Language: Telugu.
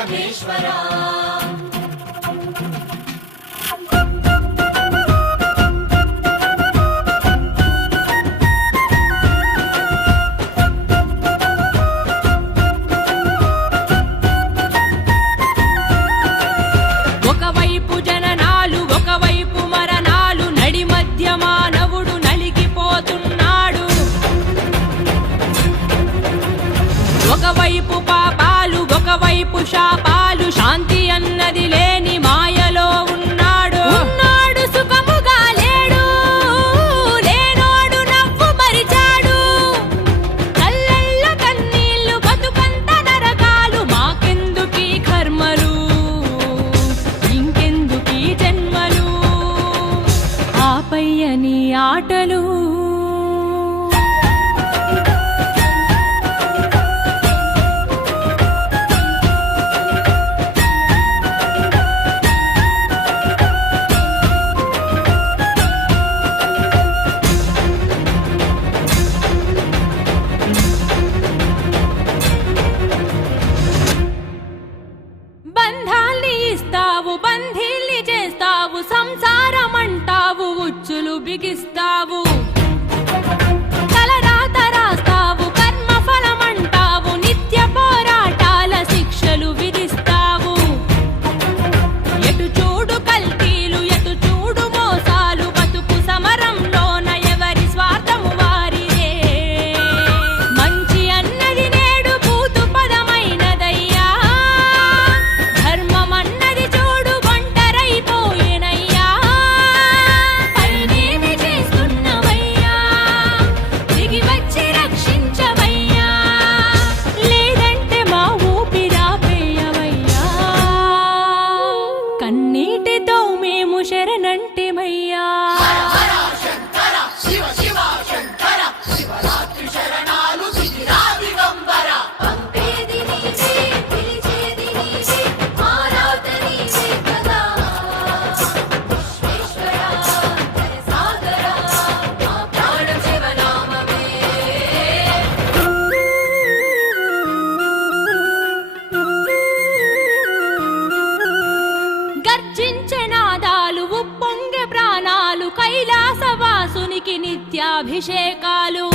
పరమేశ్వరా ఒకవైపు పాపాలు ఒకవైపు శాపాలు శాంతి అన్నది లేని మాయలో ఉన్నాడు ఉన్నాడు సుఖముగా లేడు లేనోడు నవ్వు మరిచాడు కళ్ళల్లో కన్నీళ్లు బతుకంత నరకాలు మాకెందుకీ కర్మలు ఇంకెందుకీ జన్మలు ఆపయ్యని ఆటలు బంధాల్ని ఇస్తావు బంధీల్ని చేస్తావు సంసారం అంటావు ఉచ్చులు బిగిస్తావు తలరాత రాస్తావు కర్మ ఫలం అంటావు నిత్య పోరాటాల శిక్షలు విధిస్తావు ఎటు చూడు కల్తీలు ఎటు చూడు మోసాలు బతుకు సమరంలోన ఎవరి స్వార్థము వారిదే మంచి అన్నది నేడు పూతు పదమైనదయ్యా కన్నీటితో మేము శరణంటిమయ్యా గర్జించే నాదాలు ఉప్పొంగే ప్రాణాలు కైలాసవాసునికి నిత్యాభిషేకాలు